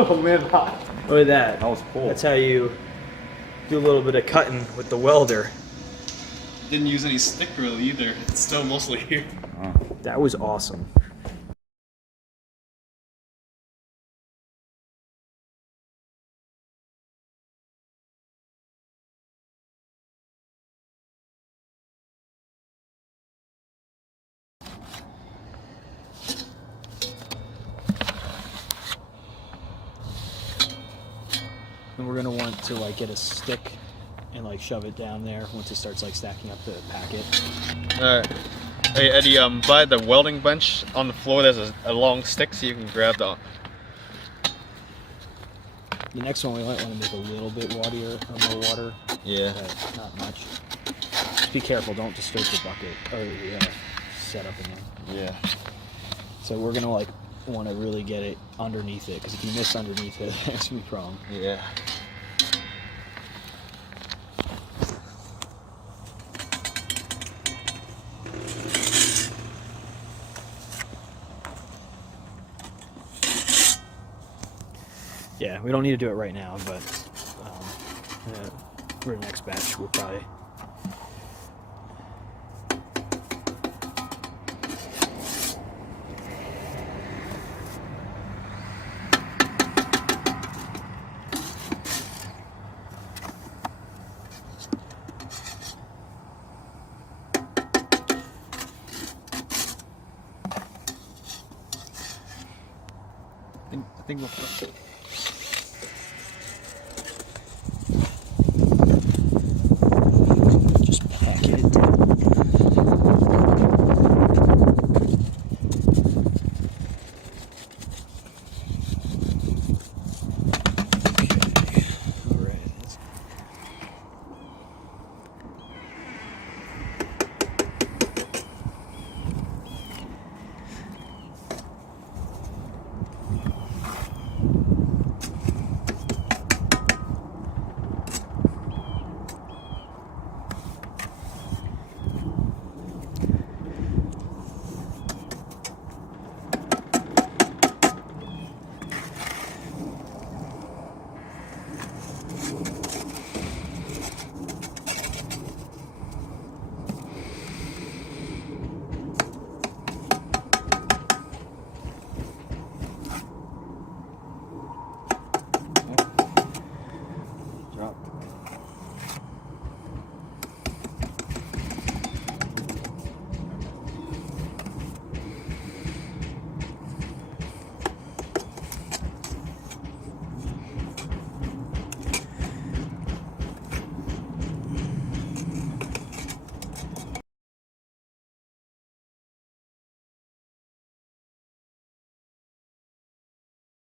Oh man, hot. Look at that. That was cool. That's how you do a little bit of cutting with the welder. Didn't use any stick really either. It's still mostly here. Oh. That was awesome. And we're gonna want to like get a stick and like shove it down there once it starts like stacking up the packet. Hey Eddie, by the welding bench on the floor there's a long stick so you can grab the... The next one we might want to make a little bit waterier or more water. Yeah. But not much. Just be careful, don't disturb the bucket or the setup in there. Yeah. So we're gonna like want to really get it underneath it, because if you miss underneath it, that's gonna be a problem. Yeah. Yeah, we don't need to do it right now, but for the next batch, we'll probably. I think we'll... Just pack it. Drop.